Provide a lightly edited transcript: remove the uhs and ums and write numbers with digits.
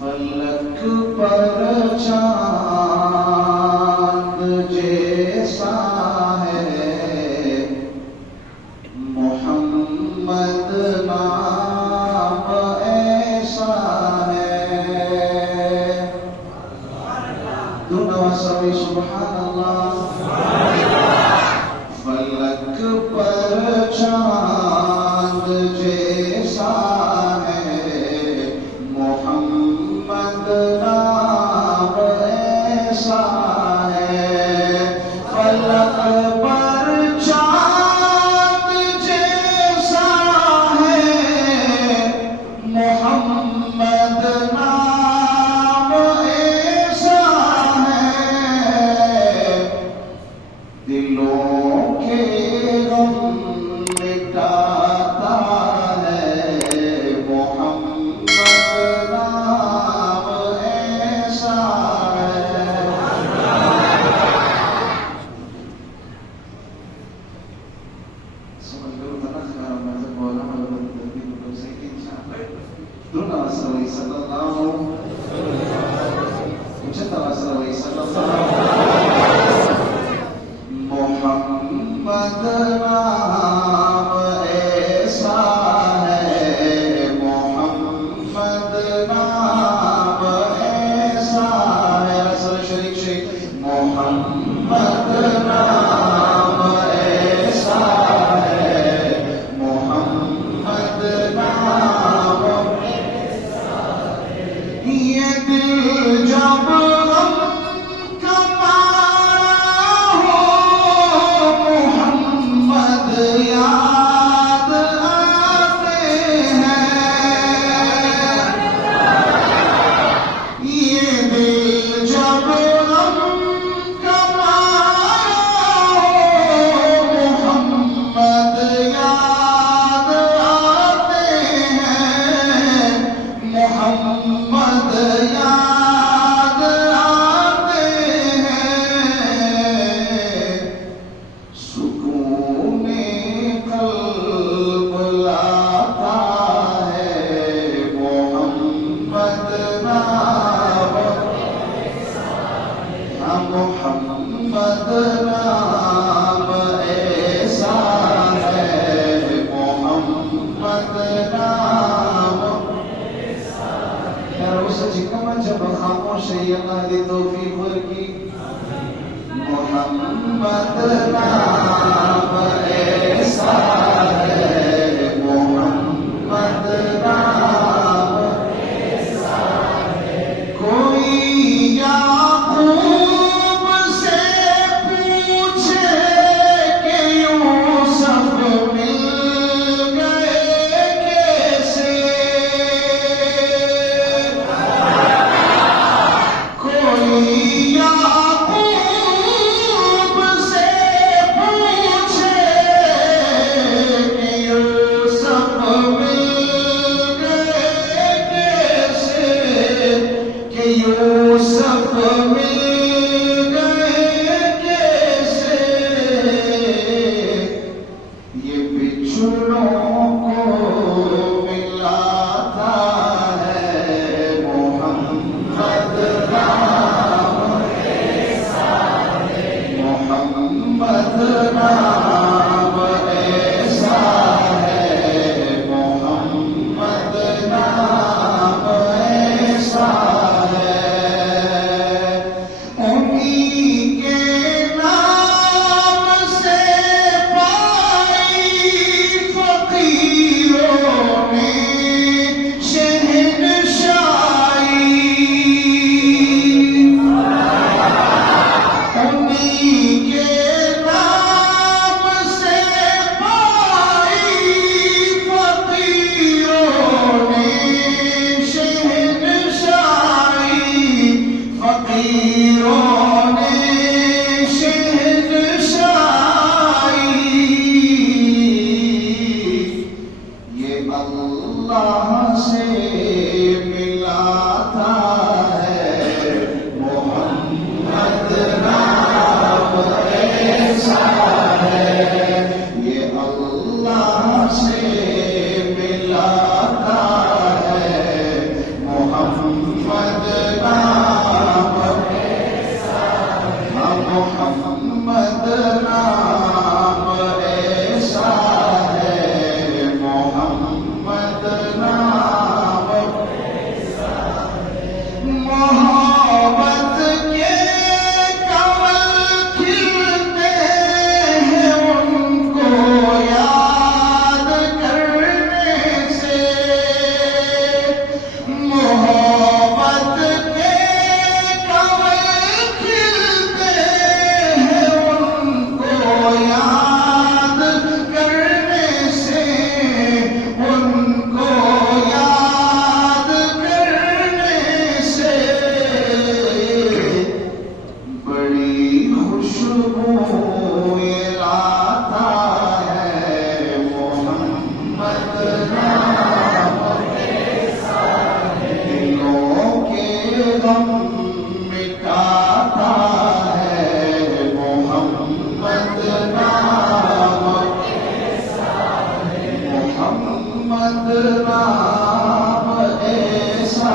فلک پر چاند جیسا ہے محمد نام ایسا ہے. دونوں سوئی سبحان اللہ. فلک پر چاند جیسا ہے محمد نام ایسا ہے. فلک پر چاند جیسا ہے محمد نام ایسا ہے. دلوں کے غم مٹاتا ہے محمد نام ایسا ہے. سمجھ لو تنا خیال میں بولا مطلب تدبیر کو صحیح انشاءاللہ. دونوں صلی اللہ علیہ وسلم محمد نام ایسا ہے محمد نام ایسا ہے. رسول شریف شریف محمد نام ایسا ہے محمد نام ایسا ہے. یہ دل جب غم کا مارا ہو محمد یاد آتے ہیں. یہ دل جب غم کا مارا ہو محمد یاد آتے ہیں. محمد یاد آتے ہیں. سکون قلب لاتا ہے محمد نام ایسا ہے. محمد نام ایسا ہے محمد نام ایسا ہے. یار اس جکم جب خاموش ہے اللہ دی توفیق ورکی. محمد نام ایسا ہے محمد نام ایسا ہے. کوئی یعقوب سے پوچھے کہ یوسف مل گئے کیسے. کوئی یعقوب سے پوچھے کہ یوسف مل گئے کیسے. کہ یوسف مل گئے کیسے. یہ بچھڑوں کو ملاتا ہے محمد نام ایسا ہے محمد نام ایسا ہے محمد نام ایسا ہے. محمد نام ایسا ہے، محمد نام محبت کے کمل کھلتے ہیں ان کو یاد کرنے سے، محبت کے کمل کھلتے ہیں ان کو یاد کرنے سے، ان کو یاد کرنے سے بڑی خوشبو یہ لاتا ہے محمد نام، دلوں کے غم مٹاتا ہے محمد نام، محمد نام ایسا